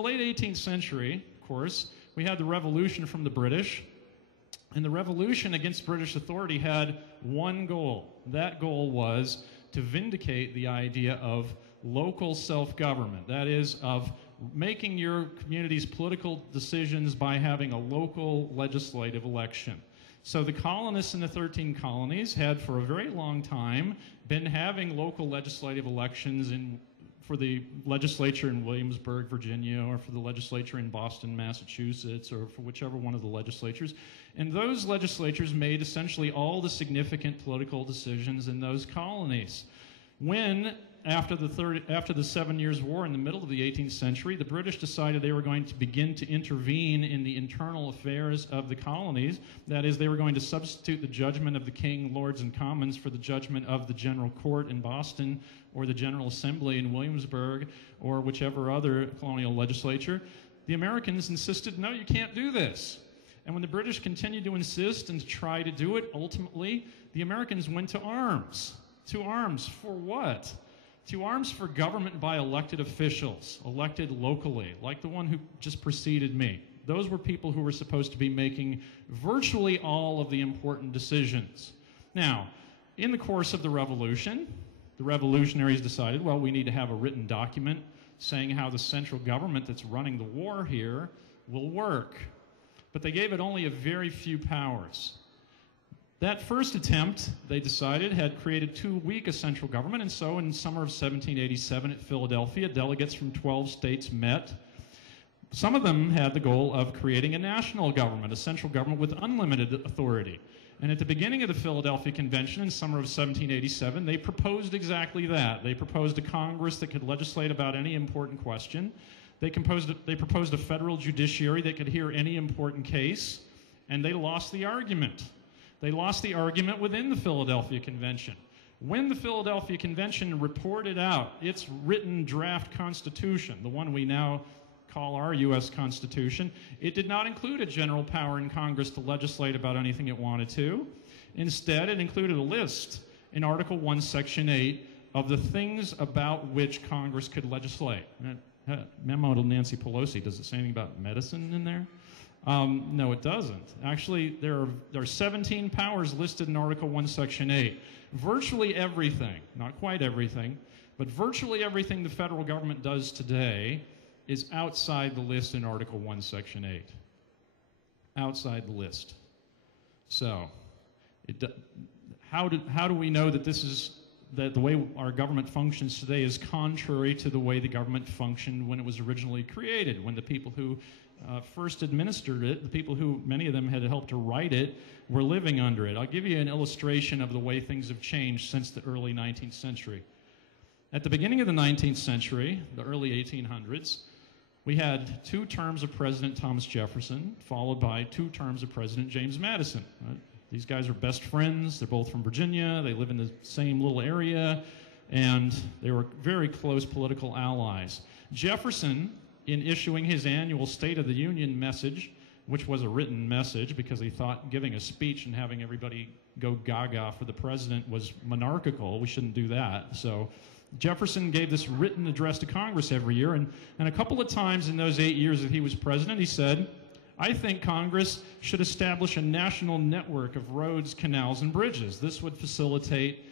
the late 18th century, of course, we had the revolution from the British, and the revolution against British authority had one goal. That goal was to vindicate the idea of local self-government, that is, of making your community's political decisions by having a local legislative election. So the colonists in the 13 colonies had for a very long time been having local legislative elections for the legislature in Williamsburg, Virginia, or for the legislature in Boston, Massachusetts, or for whichever one of the legislatures. And those legislatures made essentially all the significant political decisions in those colonies. When, after the 7 Years' War in the middle of the 18th century, the British decided they were going to begin to intervene in the internal affairs of the colonies. That is, they were going to substitute the judgment of the King, Lords, and Commons for the judgment of the General Court in Boston, or the General Assembly in Williamsburg, or whichever other colonial legislature. The Americans insisted, no, you can't do this. And when the British continued to insist and to try to do it, ultimately, the Americans went to arms. To arms for what? To arms for government by elected officials, elected locally, like the one who just preceded me. Those were people who were supposed to be making virtually all of the important decisions. Now, in the course of the revolution, the revolutionaries decided, well, we need to have a written document saying how the central government that's running the war here will work. But they gave it only a very few powers. That first attempt, they decided, had created too weak a central government, and so in summer of 1787 at Philadelphia, delegates from 12 states met. Some of them had the goal of creating a national government, a central government with unlimited authority. And at the beginning of the Philadelphia Convention in summer of 1787, they proposed exactly that. They proposed a Congress that could legislate about any important question. They proposed a federal judiciary that could hear any important case, and they lost the argument. They lost the argument within the Philadelphia Convention. When the Philadelphia Convention reported out its written draft constitution, the one we now call our U.S. Constitution, it did not include a general power in Congress to legislate about anything it wanted to. Instead, it included a list in Article 1, Section 8 of the things about which Congress could legislate. Memo to Nancy Pelosi, does it say anything about medicine in there? No, it doesn't. Actually, there are 17 powers listed in Article 1, Section 8. Virtually everything, not quite everything, but virtually everything the federal government does today is outside the list in Article 1, Section 8. Outside the list. So, how do we know that that the way our government functions today is contrary to the way the government functioned when it was originally created, when the people who first administered it, the people who, many of them had helped to write it, were living under it. I'll give you an illustration of the way things have changed since the early 19th century. At the beginning of the 19th century, the early 1800s, we had 2 terms of President Thomas Jefferson, followed by 2 terms of President James Madison. These guys are best friends. They're both from Virginia. They live in the same little area, and they were very close political allies. Jefferson, in issuing his annual State of the Union message, which was a written message because he thought giving a speech and having everybody go gaga for the president was monarchical. We shouldn't do that. So Jefferson gave this written address to Congress every year, and a couple of times in those 8 years that he was president, he said, I think Congress should establish a national network of roads, canals, and bridges. This would facilitate,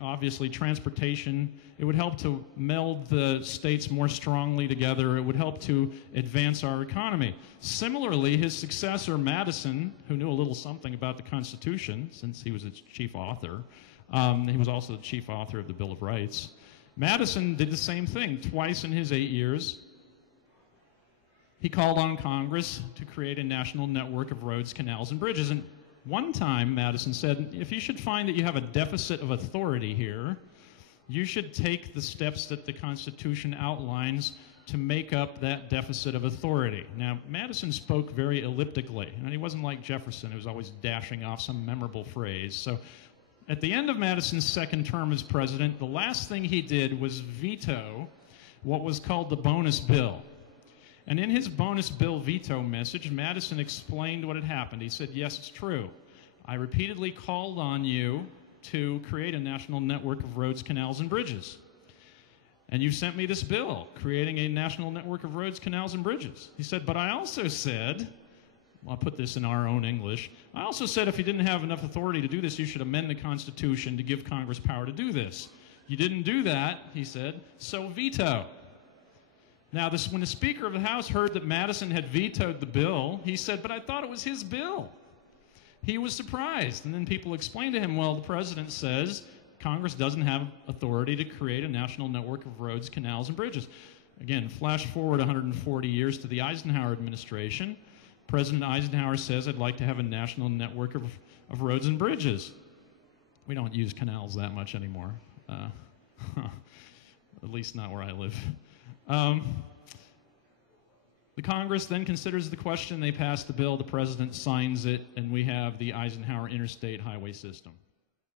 obviously, transportation. It would help to meld the states more strongly together. It would help to advance our economy. Similarly, his successor, Madison, who knew a little something about the Constitution, since he was its chief author, he was also the chief author of the Bill of Rights. Madison did the same thing twice in his 8 years. He called on Congress to create a national network of roads, canals, and bridges. And one time, Madison said, if you should find that you have a deficit of authority here, you should take the steps that the Constitution outlines to make up that deficit of authority. Now, Madison spoke very elliptically, and he wasn't like Jefferson, who was always dashing off some memorable phrase. So at the end of Madison's second term as president, the last thing he did was veto what was called the bonus bill. And in his bonus bill veto message, Madison explained what had happened. He said, yes, it's true. I repeatedly called on you to create a national network of roads, canals, and bridges. And you sent me this bill, creating a national network of roads, canals, and bridges. He said, but I also said, I'll put this in our own English, I also said if you didn't have enough authority to do this, you should amend the Constitution to give Congress power to do this. You didn't do that, he said, so veto. Now, when the Speaker of the House heard that Madison had vetoed the bill, he said, but I thought it was his bill. He was surprised. And then people explained to him, well, the president says Congress doesn't have authority to create a national network of roads, canals, and bridges. Again, flash forward 140 years to the Eisenhower administration. President Eisenhower says, I'd like to have a national network of roads and bridges. We don't use canals that much anymore. At least not where I live. The Congress then considers the question, they pass the bill, the president signs it, and we have the Eisenhower Interstate Highway System.